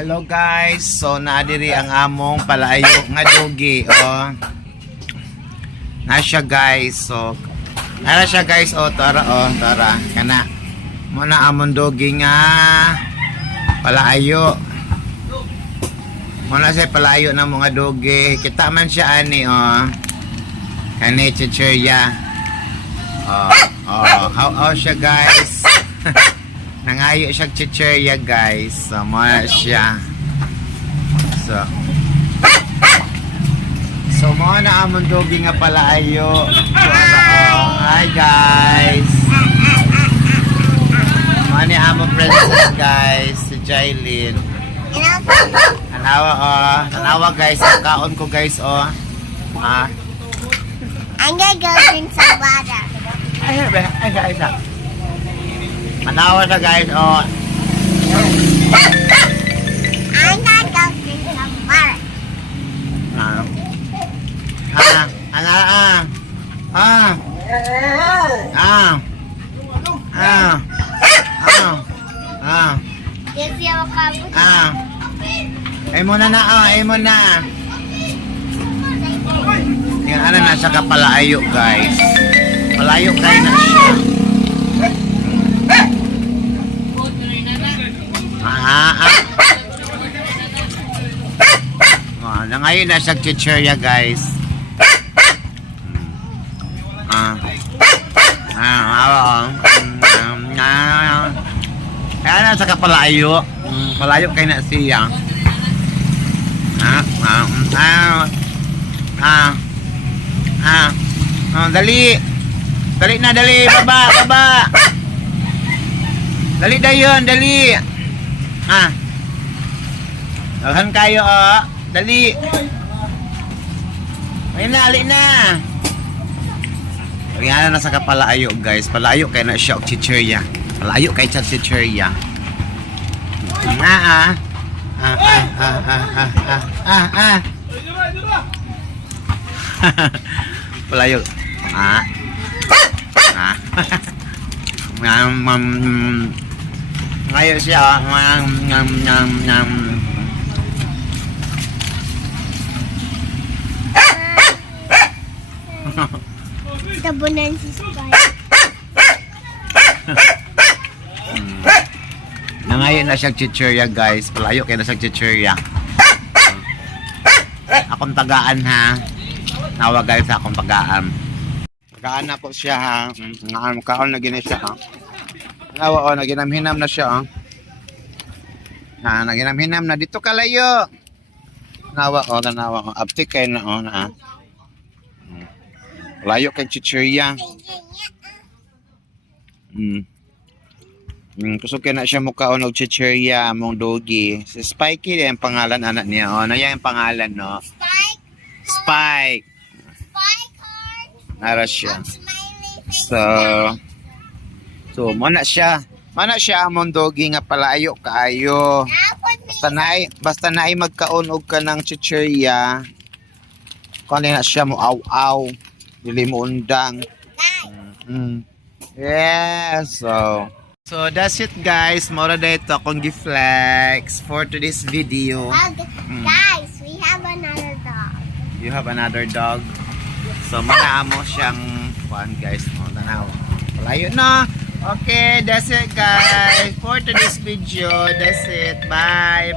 Hello guys, so naadiri ang among palayo nga dogi, oh. Nasya guys, so nara siya guys, oh, tara, kana mo na among dogi nga palayo. Mo na siya palayo na mga dogi, kita man siya ani, oh. Kani chichirya. How siya guys. Nangayo siya chichirya guys. So muna siya. So muna among dogi nga palayo. Hi guys. Mani among princess guys, si Jailin. Tanawa guys, ang kaon ko guys, oh. I'm gonna go drink some water. Ay. Manawa siya guys, oh. I'm gonna go drink some water. Yes, you have a cup. Ay mo na, ay mo na. Yung ano na siya kapalayo guys. Palayo kayo na siya. Na ngayon na siya chichirya guys. Kaya na sa kapalayo. Palayo kayo na siya. Dali. Dali na, dali. Baba. Dali dayon, dali. Dahan kayo, oh. Dali. Ayun na, ali na. Pagyan na sa kapalayo, guys. Palayo kayo na siya, chichirya. Palayo kayo sa chichirya. Palayo. Ngayon siya. Tabunan si Spy. Ngayon na siyang chichirya guys. Palayo kayo na siyang chichirya. Akong tagaan ha. Nawa guys akong tagaan. Tagaan na po siya ha. Kaon na gina siya ha. Nawa o naginamhinam na siya ha. Naginamhinam na. Dito kalayo. Nawa o tanawa o. Aptik kayo na o na. Layo kay chichirya. Kusog kaya na siya mukha o chichirya mong dogi. Si Spikey yung pangalan anak niya. O, na yan yung pangalan, no? Spike. Nara siya. So, mana siya among dogi nga palayo kaayo. Basta naay magkaon og ka ng chichirya. Kung na siya mo aw-aw. Dili mo undang. Yes. So that's it guys. Mora dito akong gi-flex for today's video. Guys, we have another dog. You have another dog. So manaamo siyang kuan guys. Tanaw. Palayo na. Okay, that's it guys. For today's video, that's it. Bye.